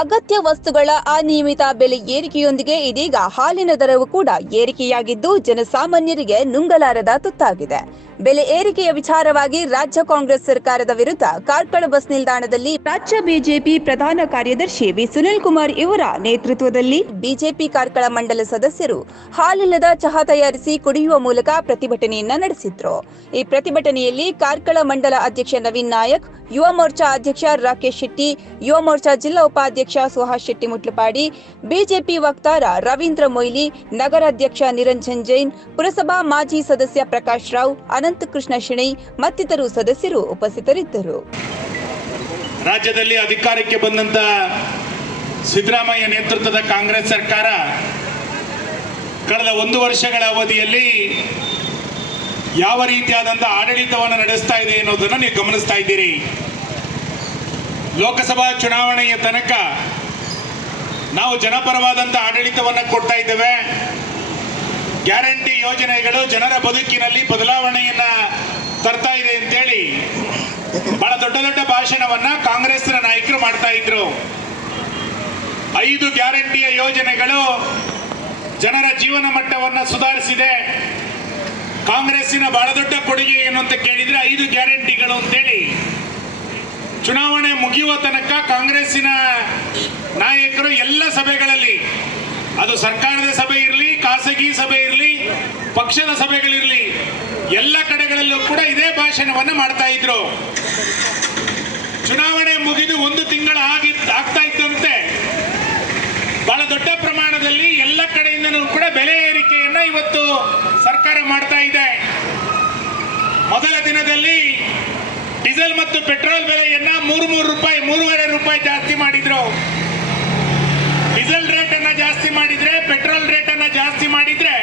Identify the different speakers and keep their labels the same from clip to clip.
Speaker 1: ಅಗತ್ಯ ವಸ್ತುಗಳ ಅನಿಯಮಿತ ಬೆಲೆ ಏರಿಕೆಯೊಂದಿಗೆ ಇದೀಗ ಹಾಲಿನ ದರವು ಕೂಡ ಏರಿಕೆಯಾಗಿದ್ದು ಜನಸಾಮಾನ್ಯರಿಗೆ ನುಂಗಲಾರದ ತುತ್ತಾಗಿದೆ. ಬೆಲೆ ಏರಿಕೆಯ ವಿಚಾರವಾಗಿ ರಾಜ್ಯ ಕಾಂಗ್ರೆಸ್ ಸರ್ಕಾರದ ವಿರುದ್ಧ ಕಾರ್ಕಳ ಬಸ್ ನಿಲ್ದಾಣದಲ್ಲಿ ರಾಜ್ಯ ಬಿಜೆಪಿ ಪ್ರಧಾನ ಕಾರ್ಯದರ್ಶಿ ವಿ. ಸುನಿಲ್ ಕುಮಾರ್ ಇವರ ನೇತೃತ್ವದಲ್ಲಿ ಬಿಜೆಪಿ ಕಾರ್ಕಳ ಮಂಡಲ ಸದಸ್ಯರು ಹಾಲಿಲ್ಲದ ಚಹಾ ತಯಾರಿಸಿ ಕುಡಿಯುವ ಮೂಲಕ ಪ್ರತಿಭಟನೆಯನ್ನ ನಡೆಸಿದ್ರು. ಈ ಪ್ರತಿಭಟನೆಯಲ್ಲಿ ಕಾರ್ಕಳ ಮಂಡಲ ಅಧ್ಯಕ್ಷ ನವೀನ್ ನಾಯಕ್ ಯುವ ಮೋರ್ಚಾ ಅಧ್ಯಕ್ಷ ರಾಕೇಶ್ ಶೆಟ್ಟಿ ಯುವ ಮೋರ್ಚಾ ಜಿಲ್ಲಾ ಉಪಾಧ್ಯಕ್ಷ ಸುಹಾಸ್ ಶೆಟ್ಟಿ ಮುಟ್ಲಪಾಡಿ ಬಿಜೆಪಿ ವಕ್ತಾರ ರವೀಂದ್ರ ಮೊಯ್ಲಿ ನಗರಾಧ್ಯಕ್ಷ ನಿರಂಜನ್ ಜೈನ್ ಪುರಸಭಾ ಮಾಜಿ ಸದಸ್ಯ ಪ್ರಕಾಶ್ ರಾವ್ ಅನಂತಕೃಷ್ಣ ಶೆಣೈ ಮತ್ತಿತರರು ಸದಸ್ಯರು ಉಪಸ್ಥಿತರಿದ್ದರು.
Speaker 2: ರಾಜ್ಯದಲ್ಲಿ ಅಧಿಕಾರಕ್ಕೆ ಬಂದಂತ ಸಿದ್ದರಾಮಯ್ಯ ನೇತೃತ್ವದ ಕಾಂಗ್ರೆಸ್ ಸರ್ಕಾರ ಕಳೆದ ಒಂದು ವರ್ಷಗಳ ಅವಧಿಯಲ್ಲಿ ಯಾವ ರೀತಿಯಾದಂಥ ಆಡಳಿತವನ್ನು ನಡೆಸ್ತಾ ಇದೆ ಅನ್ನೋದನ್ನು ನೀವು ಗಮನಿಸ್ತಾ ಇದ್ದೀರಿ. ಲೋಕಸಭಾ ಚುನಾವಣೆಯ ತನಕ ನಾವು ಜನಪರವಾದಂಥ ಆಡಳಿತವನ್ನು ಕೊಡ್ತಾ ಇದ್ದೇವೆ. ಗ್ಯಾರಂಟಿ ಯೋಜನೆಗಳು ಜನರ ಬದುಕಿನಲ್ಲಿ ಬದಲಾವಣೆಯನ್ನ ತರ್ತಾ ಇದೆ ಅಂತೇಳಿ ಬಹಳ ದೊಡ್ಡ ದೊಡ್ಡ ಭಾಷಣವನ್ನ ಕಾಂಗ್ರೆಸ್ನ ನಾಯಕರು ಮಾಡ್ತಾ ಇದ್ರು. ಐದು ಗ್ಯಾರಂಟಿಯ ಯೋಜನೆಗಳು ಜನರ ಜೀವನ ಮಟ್ಟವನ್ನ ಸುಧಾರಿಸಿದೆ. ಕಾಂಗ್ರೆಸ್ಸಿನ ಬಹಳ ದೊಡ್ಡ ಕೊಡುಗೆ ಏನು ಅಂತ ಕೇಳಿದ್ರೆ ಐದು ಗ್ಯಾರಂಟಿಗಳು ಅಂತೇಳಿ. ಚುನಾವಣೆ ಮುಗಿಯುವ ತನಕ ಕಾಂಗ್ರೆಸ್ಸಿನ ನಾಯಕರು ಎಲ್ಲ ಸಭೆಗಳಲ್ಲಿ, ಅದು ಸರ್ಕಾರದ ಖಾಸಗಿ ಸಭೆ ಇರಲಿ, ಪಕ್ಷದ ಸಭೆಗಳಿರಲಿ, ಎಲ್ಲ ಕಡೆಗಳಲ್ಲೂ ಕೂಡ ಇದೇ ಭಾಷಣವನ್ನು ಮಾಡ್ತಾ ಇದ್ರು. ಚುನಾವಣೆ ಮುಗಿದು ಒಂದು ತಿಂಗಳ ಆಗಿ ಆಗ್ತಾ ಇದ್ದಂತೆ, ಬಹಳ ದೊಡ್ಡ ಪ್ರಮಾಣದಲ್ಲಿ ಎಲ್ಲ ಕಡೆಯಿಂದನೂ ಕೂಡ ಬೆಲೆ ಏರಿಕೆಯನ್ನ ಇವತ್ತು ಸರ್ಕಾರ ಮಾಡ್ತಾ ಇದೆ. ಮೊದಲ ದಿನದಲ್ಲಿ ಡೀಸೆಲ್ ಮತ್ತು ಪೆಟ್ರೋಲ್ ಬೆಲೆಯನ್ನ ಮೂರು ಮೂರು ರೂಪಾಯಿ, ಮೂರುವರೆ ರೂಪಾಯಿ ಜಾಸ್ತಿ ಮಾಡಿದ್ರು ಡೀಸೆಲ್ ರೇಟ್ ಅನ್ನ ಜಾಸ್ತಿ ಮಾಡಿದ್ರೆ ಪೆಟ್ರೋಲ್ ರೇಟ್ ಅನ್ನ ಜಾಸ್ತಿ ಮಾಡಿದ್ರೆ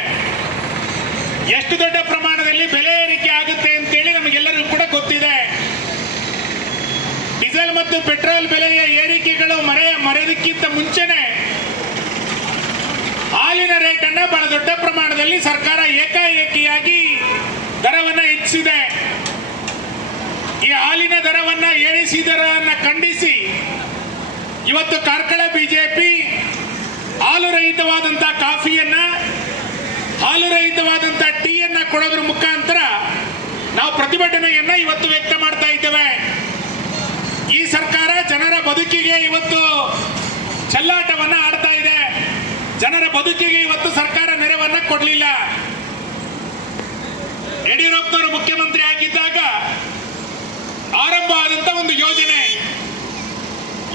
Speaker 2: ಎಷ್ಟು ದೊಡ್ಡ ಪ್ರಮಾಣದಲ್ಲಿ ಬೆಲೆ ಏರಿಕೆ ಆಗುತ್ತೆ ಅಂತೇಳಿ ನಮಗೆಲ್ಲರಿಗೂ ಕೂಡ ಗೊತ್ತಿದೆ ಡೀಸೆಲ್ ಮತ್ತು ಪೆಟ್ರೋಲ್ ಬೆಲೆಯ ಏರಿಕೆಗಳು ಮರೆ ಮರೆಯೋದಕ್ಕಿಂತ ಮುಂಚೆನೆ ಹಾಲಿನ ರೇಟ್ ಅನ್ನ ಬಹಳ ದೊಡ್ಡ ಪ್ರಮಾಣದಲ್ಲಿ ಸರ್ಕಾರ ಏಕಾಏಕಿಯಾಗಿ ದರವನ್ನ ಹೆಚ್ಚಿಸಿದೆ. ಈ ಹಾಲಿನ ದರವನ್ನ ಏರಿಸಿದರನ್ನ ಖಂಡಿಸಿ ಇವತ್ತು ಕಾರ್ಕಳ ಬಿಜೆಪಿ ಹಾಲು ರಹಿತವಾದಂತಹ ಕಾಫಿಯನ್ನ ಹಾಲು ರಹಿತವಾದಂತಹ ಟೀಯನ್ನ ಕೊಡೋದ್ರ ಮುಖಾಂತರ ನಾವು ಪ್ರತಿಭಟನೆಯನ್ನ ಇವತ್ತು ವ್ಯಕ್ತ ಮಾಡ್ತಾ ಇದ್ದೇವೆ. ಈ ಸರ್ಕಾರ ಜನರ ಬದುಕಿಗೆ ಇವತ್ತು ಚೆಲ್ಲಾಟವನ್ನ ಆಡ್ತಾ ಇದೆ. ಜನರ ಬದುಕಿಗೆ ಇವತ್ತು ಸರ್ಕಾರ ನೆರವನ್ನ ಕೊಡಲಿಲ್ಲ. ಯಡಿಯೂರಪ್ಪನವರು ಮುಖ್ಯಮಂತ್ರಿ ಆಗಿದ್ದಾಗ ಆರಂಭ ಆದಂತ ಒಂದು ಯೋಜನೆ.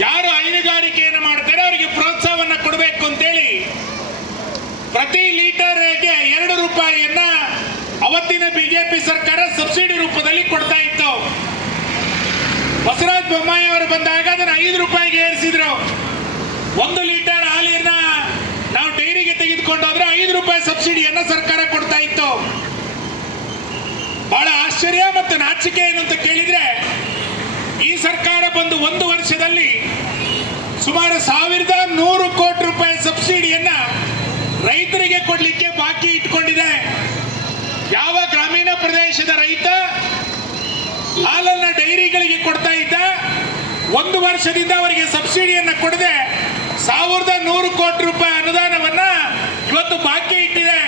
Speaker 2: ಯಾರು ಹೈನುಗಾರಿಕೆಯನ್ನು ಮಾಡ್ತಾರೆ ಅವರಿಗೆ ಪ್ರೋತ್ಸಾಹವನ್ನ ಕೊಡಬೇಕು ಅಂತೇಳಿ ಪ್ರತಿ ಲೀಟರ್ಗೆ ಎರಡು ರೂಪಾಯಿಯನ್ನ ಅವತ್ತಿನ ಬಿಜೆಪಿ ಸರ್ಕಾರ ಸಬ್ಸಿಡಿ ರೂಪದಲ್ಲಿ ಕೊಡ್ತಾ ಇತ್ತು ಬಸವರಾಜ ಬೊಮ್ಮಾಯಿ ಅವರು ಬಂದಾಗ ಅದನ್ನು ಐದು ರೂಪಾಯಿಗೆ ಏರಿಸಿದ್ರು. ಒಂದು ಲೀಟರ್ ಹಾಲಿನ ನಾವು ಡೈರಿಗೆ ತೆಗೆದುಕೊಂಡು ಹೋದ್ರೆ ಐದು ರೂಪಾಯಿ ಸಬ್ಸಿಡಿಯನ್ನ ಸರ್ಕಾರ ಕೊಡ್ತಾ ಇತ್ತು. ಬಹಳ ಆಶ್ಚರ್ಯ ಮತ್ತು ನಾಚಿಕೆ ಏನು ಅಂತ ಕೇಳಿದ್ರೆ, ಈ ಸರ್ಕಾರ ಬಂದು ಒಂದು ವರ್ಷದಲ್ಲಿ ಸುಮಾರು ಸಾವಿರದ ನೂರು ಕೋಟಿ ರೂಪಾಯಿ ಸಬ್ಸಿಡಿಯನ್ನ ರೈತರಿಗೆ ಕೊಡ್ಲಿಕ್ಕೆ ಬಾಕಿ ಇಟ್ಕೊಂಡಿದೆ ಯಾವ ಗ್ರಾಮೀಣ ಪ್ರದೇಶದ ರೈತ ಹಾಲನ್ನ ಡೈರಿಗಳಿಗೆ ಕೊಡ್ತಾ ಇದ್ದ ಒಂದು ವರ್ಷದಿಂದ ಅವರಿಗೆ ಸಬ್ಸಿಡಿಯನ್ನು ಕೊಡದೆ ಸಾವಿರದ ನೂರು ಕೋಟಿ ರೂಪಾಯಿ ಅನುದಾನವನ್ನ ಇವತ್ತು ಬಾಕಿ ಇಟ್ಟಿದೆ.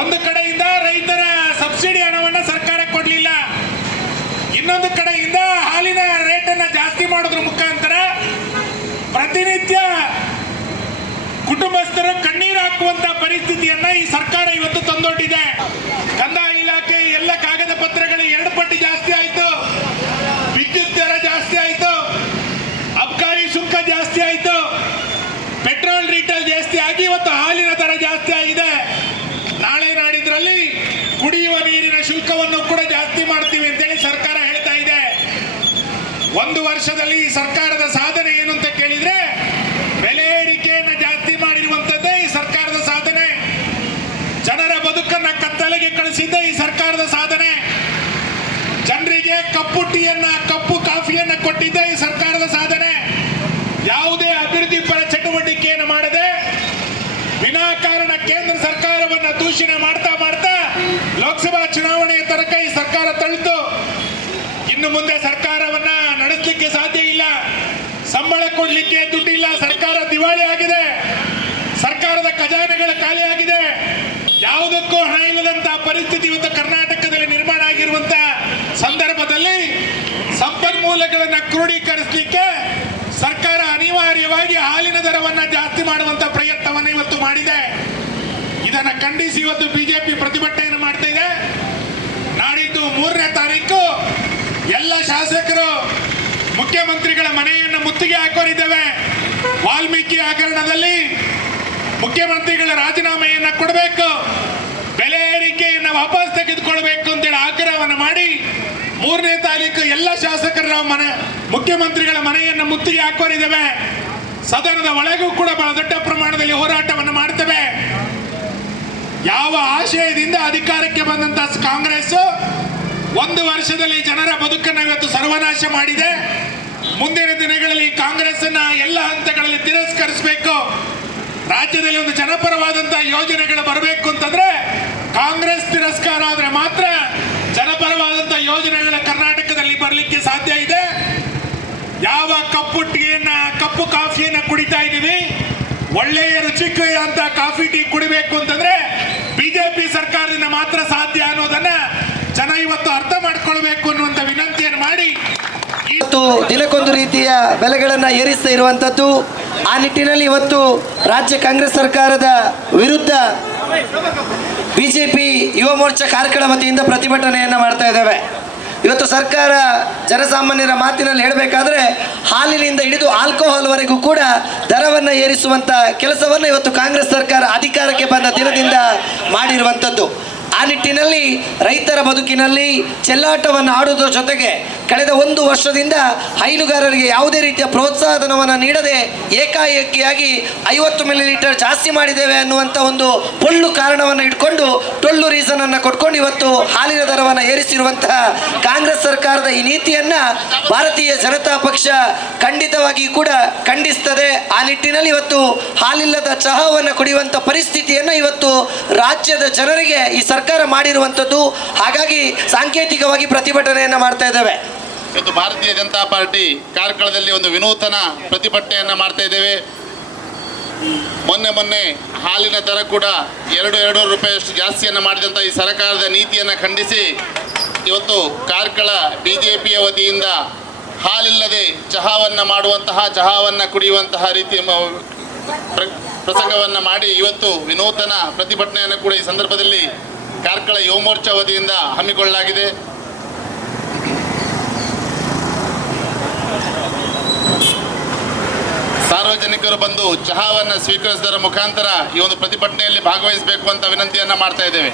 Speaker 2: ಒಂದು ಕಡೆಯಿಂದ ರೈತರ ಸಬ್ಸಿಡಿ ಹಣವನ್ನ ಸರ್ಕಾರ ಕೊಡಲಿಲ್ಲ. ಇನ್ನೊಂದು ಕಡೆಯಿಂದ ಹಾಲಿನ ರೇಟನ್ನ ಜಾಸ್ತಿ ಮಾಡೋದ್ರ ಮುಖಾಂತರ ಪ್ರತಿನಿತ್ಯ ಕುಟುಂಬಸ್ಥರು ಕಣ್ಣೀರು ಹಾಕುವಂತ ಪರಿಸ್ಥಿತಿಯನ್ನ ಈ ಸರ್ಕಾರ ಇವತ್ತು ತಂದೊಡ್ಡಿದೆ. ಜಾಸ್ತಿ ಆಗಿ ಇವತ್ತು ಹಾಲಿನ ದರ ಜಾಸ್ತಿ ಆಗಿದೆ. ನಾಳೆ ನಾಡಿದ್ರಲ್ಲಿ ಕುಡಿಯುವ ನೀರಿನ ಶುಲ್ಕವನ್ನು ಕೂಡ ಜಾಸ್ತಿ ಮಾಡ್ತೀವಿ ಅಂತೇಳಿ ಸರ್ಕಾರ ಹೇಳ್ತಾ ಇದೆ. ಒಂದು ವರ್ಷದಲ್ಲಿ ಈ ಸರ್ಕಾರದ ಸಾಧನೆ ಏನು ಅಂತ ಕೇಳಿದ್ರೆ, ಬೆಲೆ ಏರಿಕೆಯನ್ನು ಜಾಸ್ತಿ ಮಾಡಿರುವಂತದ್ದೇ ಈ ಸರ್ಕಾರದ ಸಾಧನೆ. ಜನರ ಬದುಕನ್ನ ಕತ್ತಲೆಗೆ ಕಳಿಸಿದ್ದೆ ಈ ಸರ್ಕಾರದ ಸಾಧನೆ. ಜನರಿಗೆ ಕಪ್ಪು ಟೀಯನ್ನ, ಕಪ್ಪು ಕಾಫಿಯನ್ನ ಕೊಟ್ಟಿದ್ದೆ ಈ ಸರ್ಕಾರದ ಸಾಧನೆ ಯಾವುದೇ ಅಭಿವೃದ್ಧಿ ಪರ ಚಟುವಟಿಕೆಯನ್ನು ಮಾಡದೆ ವಿನಾಕಾರಣ ಕೇಂದ್ರ ಸರ್ಕಾರವನ್ನ ದೂಷಣೆ ಮಾಡ್ತಾ ಮಾಡ್ತಾ ಲೋಕಸಭಾ ಚುನಾವಣೆಯ ತನಕ ಈ ಸರ್ಕಾರ ತಳ್ಳಿತು ಇನ್ನು ಮುಂದೆ ಸರ್ಕಾರವನ್ನ ನಡೆಸಲಿಕ್ಕೆ ಸಾಧ್ಯ ಇಲ್ಲ. ಸಂಬಳ ಕೊಡ್ಲಿಕ್ಕೆ ದುಡ್ಡಿಲ್ಲ. ಸರ್ಕಾರ ದಿವಾಳಿ ಆಗಿದೆ. ಸರ್ಕಾರದ ಖಜಾನೆಗಳ ಖಾಲಿ ಆಗಿದೆ. ಯಾವುದಕ್ಕೂ ಹಣ ಇಲ್ಲದಂತಹ ಪರಿಸ್ಥಿತಿ ಇವತ್ತು ಕರ್ನಾಟಕದಲ್ಲಿ ನಿರ್ಮಾಣ ಆಗಿರುವಂತ ಸಂದರ್ಭದಲ್ಲಿ ಸಂಪನ್ಮೂಲಗಳನ್ನ ಕ್ರೋಢೀಕರಿಸಲಿಕ್ಕೆ ಸರ್ಕಾರ ಅನಿವಾರ್ಯವಾಗಿ ಹಾಲಿನ ದರವನ್ನು ಜಾಸ್ತಿ ಮಾಡುವಂತ ಮಾಡಿದೆ. ಇದನ್ನ ಖಂಡಿಸಿ ಇವತ್ತು ಬಿಜೆಪಿ ಪ್ರತಿಭಟನೆಯನ್ನು ಮಾಡ್ತಾ ಇದೆ. ನಾಡಿದ್ದು ಮೂರನೇ ತಾರೀಕು. ಎಲ್ಲ ಶಾಸಕರು, ಮುಖ್ಯಮಂತ್ರಿಗಳ ಮನೆಯನ್ನು ಮುತ್ತಿಗೆ ಹಾಕೋರಿದ್ದೇವೆ. ವಾಲ್ಮೀಕಿ ಹಗರಣದಲ್ಲಿ ಮುಖ್ಯಮಂತ್ರಿಗಳ ರಾಜೀನಾಮೆಯನ್ನ ಕೊಡಬೇಕು. ಬೆಲೆ ಏರಿಕೆಯನ್ನು ವಾಪಸ್ ತೆಗೆದುಕೊಳ್ಬೇಕು ಅಂತೇಳಿ ಆಗ್ರಹವನ್ನು ಮಾಡಿ ಮೂರನೇ ತಾರೀಕು ಎಲ್ಲ ಶಾಸಕರ ಮನೆ, ಮುಖ್ಯಮಂತ್ರಿಗಳ ಮನೆಯನ್ನು ಮುತ್ತಿಗೆ ಹಾಕೋರಿದ್ದೇವೆ. ಸದನದ ಒಳಗೂ ಕೂಡ ಬಹಳ ದೊಡ್ಡ ಪ್ರಮಾಣದಲ್ಲಿ ಹೋರಾಟವನ್ನು ಮಾಡ್ತೇವೆ. ಯಾವ ಆಶಯದಿಂದ ಅಧಿಕಾರಕ್ಕೆ ಬಂದಂತ ಕಾಂಗ್ರೆಸ್ ಒಂದು ವರ್ಷದಲ್ಲಿ ಜನರ ಬದುಕನ್ನು ಇವತ್ತು ಸರ್ವನಾಶ ಮಾಡಿದೆ. ಮುಂದಿನ ದಿನಗಳಲ್ಲಿ ಕಾಂಗ್ರೆಸ್ ಎಲ್ಲ ಹಂತಗಳಲ್ಲಿ ತಿರಸ್ಕರಿಸಬೇಕು. ರಾಜ್ಯದಲ್ಲಿ ಒಂದು ಜನಪರವಾದಂತಹ ಯೋಜನೆಗಳು ಬರಬೇಕು ಅಂತಂದ್ರೆ ಕಾಂಗ್ರೆಸ್ ತಿರಸ್ಕಾರ ಆದ್ರೆ ಮಾತ್ರ ಜನಪರವಾದಂತಹ ಯೋಜನೆಗಳ ಕರ್ನಾಟಕದಲ್ಲಿ ಬರಲಿಕ್ಕೆ ಸಾಧ್ಯ ಇದೆ ಯಾವ ಕಪ್ಪು ಟೀಯನ್ನ ಕಪ್ಪು ಕಾಫಿಯನ್ನ ಕುಡಿತಾ ಇದ್ದೀವಿ ಒಳ್ಳೆಯ ರುಚಿಕರ ಅಂತ ಕಾಫಿ ಟೀ ಕುಡಿಬೇಕು ಅಂತಂದ್ರೆ ಬಿಜೆಪಿ ಸರ್ಕಾರದಿಂದ ಮಾತ್ರ ಸಾಧ್ಯ ಅನ್ನೋದನ್ನ ಜನ ಇವತ್ತು ಅರ್ಥ ಮಾಡ್ಕೊಳ್ಬೇಕು ಅನ್ನುವಂತ ವಿನಂತಿಯನ್ನು ಮಾಡಿ
Speaker 3: ಇವತ್ತು ದಿನಕ್ಕೊಂದು ರೀತಿಯ ಬೆಲೆಗಳನ್ನ ಏರಿಸ್ತಾ ಇರುವಂಥದ್ದು ಆ ನಿಟ್ಟಿನಲ್ಲಿ ಇವತ್ತು ರಾಜ್ಯ ಕಾಂಗ್ರೆಸ್ ಸರ್ಕಾರದ ವಿರುದ್ಧ ಬಿಜೆಪಿ ಯುವ ಮೋರ್ಚಾ ಕಾರ್ಕಳ ವತಿಯಿಂದ ಪ್ರತಿಭಟನೆಯನ್ನು ಮಾಡ್ತಾ ಇದ್ದೇವೆ ಇವತ್ತು ಸರ್ಕಾರ ಜನಸಾಮಾನ್ಯರ ಮಾತಿನಲ್ಲಿ ಹೇಳಬೇಕಾದ್ರೆ ಹಾಲಿನಿಂದ ಹಿಡಿದು ಆಲ್ಕೋಹಾಲ್ವರೆಗೂ ಕೂಡ ದರವನ್ನು ಏರಿಸುವಂಥ ಕೆಲಸವನ್ನು ಇವತ್ತು ಕಾಂಗ್ರೆಸ್ ಸರ್ಕಾರ ಅಧಿಕಾರಕ್ಕೆ ಬಂದ ದಿನದಿಂದ ಮಾಡಿರುವಂಥದ್ದು. ಆ ನಿಟ್ಟಿನಲ್ಲಿ ರೈತರ ಬದುಕಿನಲ್ಲಿ ಚೆಲ್ಲಾಟವನ್ನು ಆಡುವುದರ ಜೊತೆಗೆ ಕಳೆದ ಒಂದು ವರ್ಷದಿಂದ ಹೈನುಗಾರರಿಗೆ ಯಾವುದೇ ರೀತಿಯ ಪ್ರೋತ್ಸಾಹಧನವನ್ನು ನೀಡದೆ ಏಕಾಏಕಿಯಾಗಿ ಐವತ್ತು ಮಿಲಿ ಲೀಟರ್ ಜಾಸ್ತಿ ಮಾಡಿದ್ದೇವೆ ಅನ್ನುವಂಥ ಒಂದು ಪೊಳ್ಳು ಕಾರಣವನ್ನು ಇಟ್ಕೊಂಡು ಟೊಳ್ಳು ರೀಸನನ್ನು ಕೊಟ್ಕೊಂಡು ಇವತ್ತು ಹಾಲಿನ ದರವನ್ನು ಏರಿಸಿರುವಂತಹ ಕಾಂಗ್ರೆಸ್ ಸರ್ಕಾರದ ಈ ನೀತಿಯನ್ನು ಭಾರತೀಯ ಜನತಾ ಪಕ್ಷ ಖಂಡಿತವಾಗಿ ಕೂಡ ಖಂಡಿಸ್ತದೆ. ಆ ನಿಟ್ಟಿನಲ್ಲಿ ಇವತ್ತು ಹಾಲಿಲ್ಲದ ಚಹಾವನ್ನು ಕುಡಿಯುವಂಥ ಪರಿಸ್ಥಿತಿಯನ್ನು ಇವತ್ತು ರಾಜ್ಯದ ಜನರಿಗೆ ಈ ಸರ್ಕಾರ ಮಾಡಿರುವಂಥದ್ದು, ಹಾಗಾಗಿ ಸಾಂಕೇತಿಕವಾಗಿ ಪ್ರತಿಭಟನೆಯನ್ನು ಮಾಡ್ತಾ ಇದ್ದೇವೆ.
Speaker 4: ಇವತ್ತು ಭಾರತೀಯ ಜನತಾ ಪಾರ್ಟಿ ಕಾರ್ಕಳದಲ್ಲಿ ಒಂದು ವಿನೂತನ ಪ್ರತಿಭಟನೆಯನ್ನು ಮಾಡ್ತಾ ಇದ್ದೇವೆ. ಮೊನ್ನೆ ಮೊನ್ನೆ ಹಾಲಿನ ದರ ಕೂಡ ಎರಡು ಎರಡು ರೂಪಾಯಿಯಷ್ಟು ಜಾಸ್ತಿಯನ್ನು ಮಾಡಿದಂಥ ಈ ಸರ್ಕಾರದ ನೀತಿಯನ್ನು ಖಂಡಿಸಿ ಇವತ್ತು ಕಾರ್ಕಳ ಬಿ ಜೆ ಪಿಯ ವತಿಯಿಂದ ಹಾಲಿಲ್ಲದೆ ಚಹಾವನ್ನು ಮಾಡುವಂತಹ, ಚಹಾವನ್ನು ಕುಡಿಯುವಂತಹ ರೀತಿಯ ಪ್ರಸಂಗವನ್ನು ಮಾಡಿ ಇವತ್ತು ವಿನೂತನ ಪ್ರತಿಭಟನೆಯನ್ನು ಕೂಡ ಈ ಸಂದರ್ಭದಲ್ಲಿ ಕಾರ್ಕಳ ಯುವ ಮೋರ್ಚಾ ವತಿಯಿಂದ ಹಮ್ಮಿಕೊಳ್ಳಲಾಗಿದೆ. ಸಾರ್ವಜನಿಕರು ಬಂದು ಚಹಾವನ್ನು ಸ್ವೀಕರಿಸಿದರ ಮುಖಾಂತರ ಈ ಒಂದು ಪ್ರತಿಭಟನೆಯಲ್ಲಿ ಭಾಗವಹಿಸಬೇಕು ಅಂತ ವಿನಂತಿಯನ್ನು ಮಾಡ್ತಾ ಇದ್ದೇವೆ.